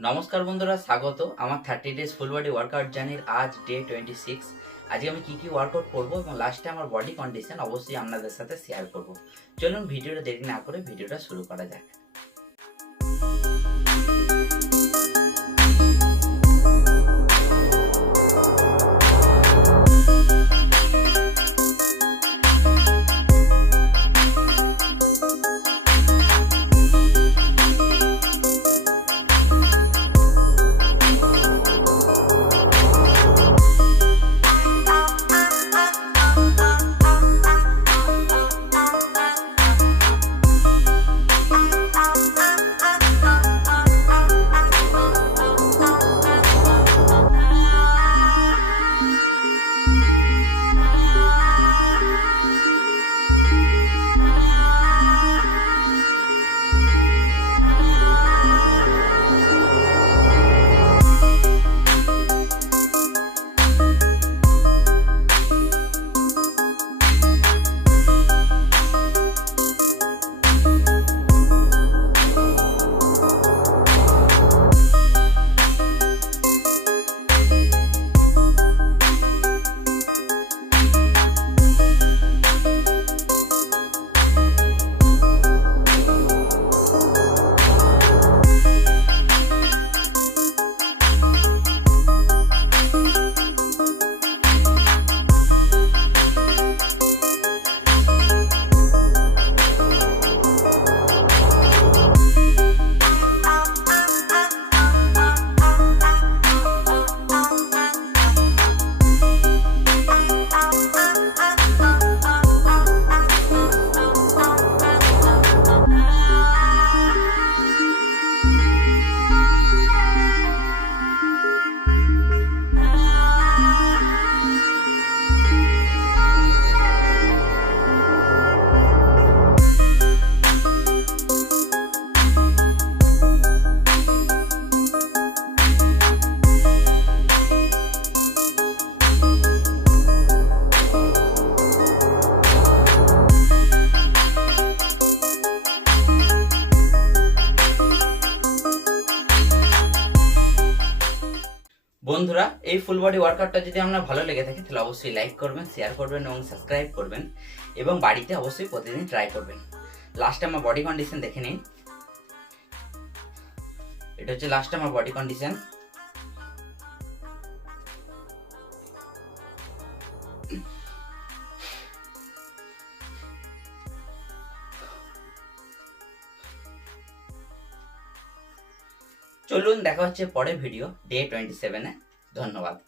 নমস্কার বন্ধুরা, স্বাগত আমার 30 ডেজ ফুল বডি ওয়ার্কআউট জার্নির। আজ ডে 26। আজকে আমি কি ওয়ার্কআউট করব এবং লাস্টে আমার বডি কন্ডিশন অবশ্যই আপনাদের সাথে শেয়ার করব। চলুন ভিডিওটা দেরি না করে ভিডিওটা শুরু করা যাক। বন্ধুরা, এই ফুল বডি ওয়ার্কআউটটা যদি আপনার ভালো লেগে থাকে তাহলে অবশ্যই লাইক করবেন, শেয়ার করবেন এবং সাবস্ক্রাইব করবেন এবং বাড়িতে অবশ্যই প্রতিদিন ট্রাই করবেন। লাস্টে আমার বডি কন্ডিশন দেখে নিন। এটা হচ্ছে লাস্টে আমার বডি কন্ডিশন। চলুন দেখা হচ্ছে পরের ভিডিও ডে 27-এ। ধন্যবাদ।